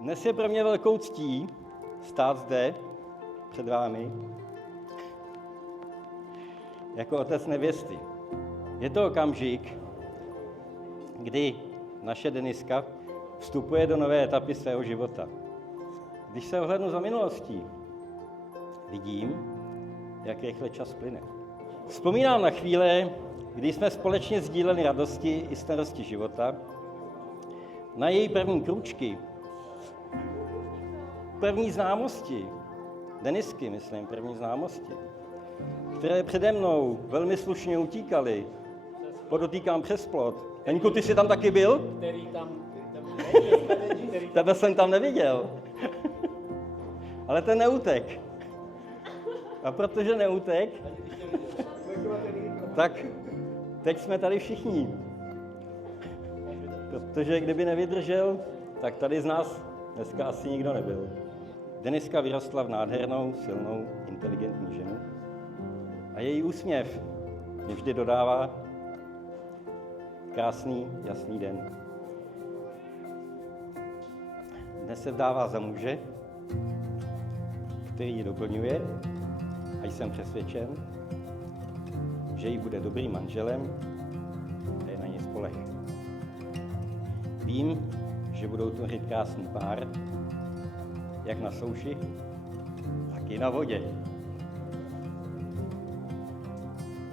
Dnes je pro mě velkou ctí stát zde před vámi jako otec nevěsty. Je to okamžik, kdy naše Deniska vstupuje do nové etapy svého života. Když se ohlédnu za minulostí, vidím, jak rychle čas plyne. Vzpomínám na chvíle, kdy jsme společně sdíleli radosti i starosti života, na její první krůčky, první známosti, Denisky, myslím, první známosti, které přede mnou velmi slušně utíkaly, podotýkám přes plot. Deňku, ty jsi tam taky byl? Který tam Tebe jsem tam neviděl. Ale ten neutek. A protože neutek, tak teď jsme tady všichni. Protože kdyby nevydržel, tak tady z nás dneska asi nikdo nebyl. Deniska vyrostla v nádhernou, silnou, inteligentní ženu a její úsměv mi vždy dodává krásný, jasný den. Dnes se vdává za muže, který ji doplňuje a jsem přesvědčen, že jí bude dobrým manželem a je na něj spoleh. Vím, že budou tvořit krásný pár, jak na souši, tak i na vodě.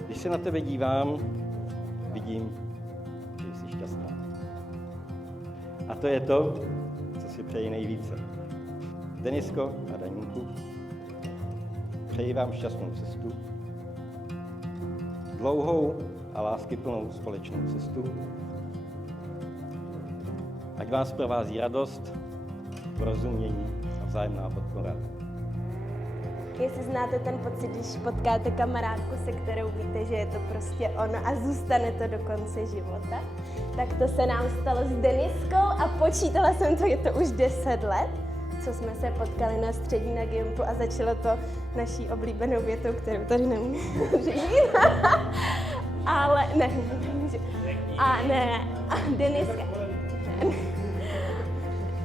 Když se na tebe dívám, vidím, že jsi šťastná. A to je to, co si přeji nejvíce. Denisko a Daníku, přeji vám šťastnou cestu, dlouhou a láskyplnou společnou cestu, ať vás provází radost, porozumění a vzájemná podpora. Jestli znáte ten pocit, když potkáte kamarádku, se kterou víte, že je to prostě ono a zůstane to do konce života, tak to se nám stalo s Deniskou a počítala jsem to, je to už 10 let, co jsme se potkali na střední na Gimpu a začalo to naší oblíbenou větou, kterou tady nemůžu říct. Ale ne, nemůžu. A Deniska.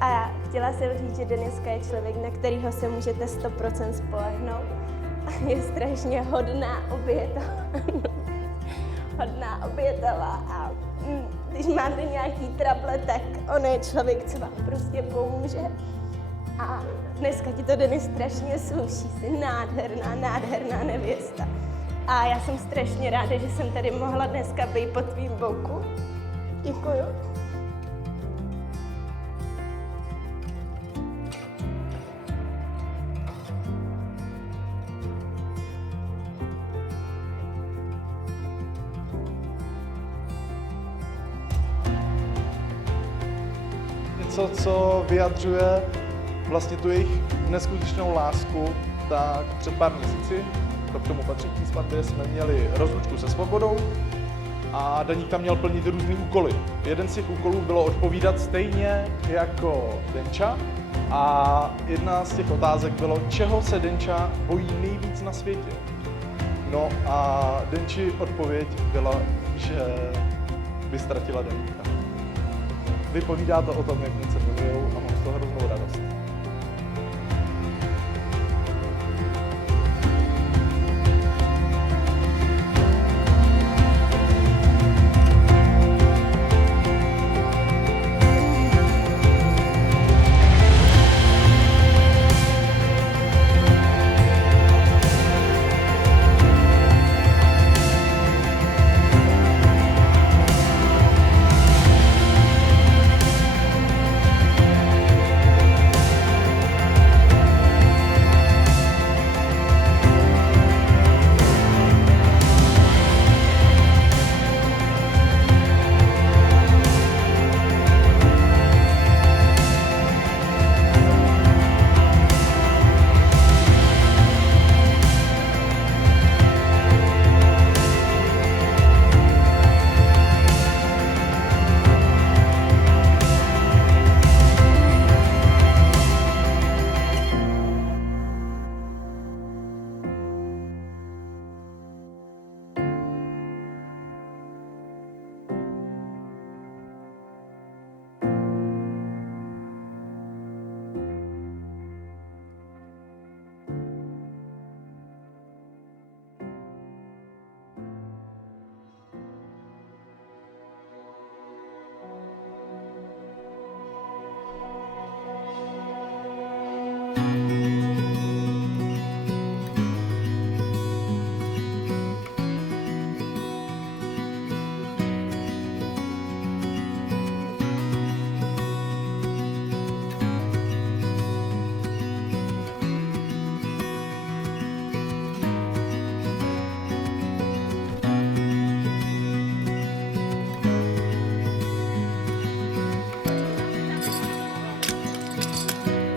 A chtěla jsem říct, že Deniska je člověk, na kterýho se můžete 100% spolehnout. Je strašně hodná obětavá a když máte nějaký trable, tak on je člověk, co vám prostě pomůže. A dneska ti to, Denis, strašně sluší, jsi nádherná nevěsta. A já jsem strašně ráda, že jsem tady mohla dneska být po tvým boku. Děkuju. Něco, co vyjadřuje vlastně tu jejich neskutečnou lásku, tak před pár měsíci, to k tomu patří k té svatbě, jsme měli rozlučku se Svobodou a Daník tam měl plnit různý úkoly. Jeden z těch úkolů bylo odpovídat stejně jako Denča a jedna z těch otázek bylo, čeho se Denča bojí nejvíc na světě. No a Denči odpověď byla, že by ztratila Daníka. Vypovídá to o tom, jak moc se milujou a mám z toho hroznou radost.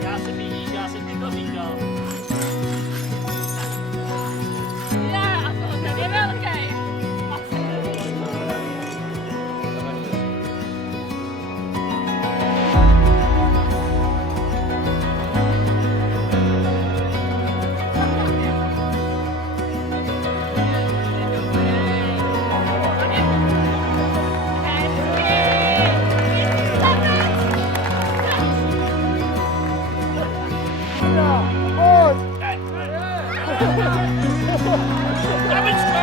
Já jsem vidíš, já jsem ti to říkal. Já, a to ten je velký. Babičko!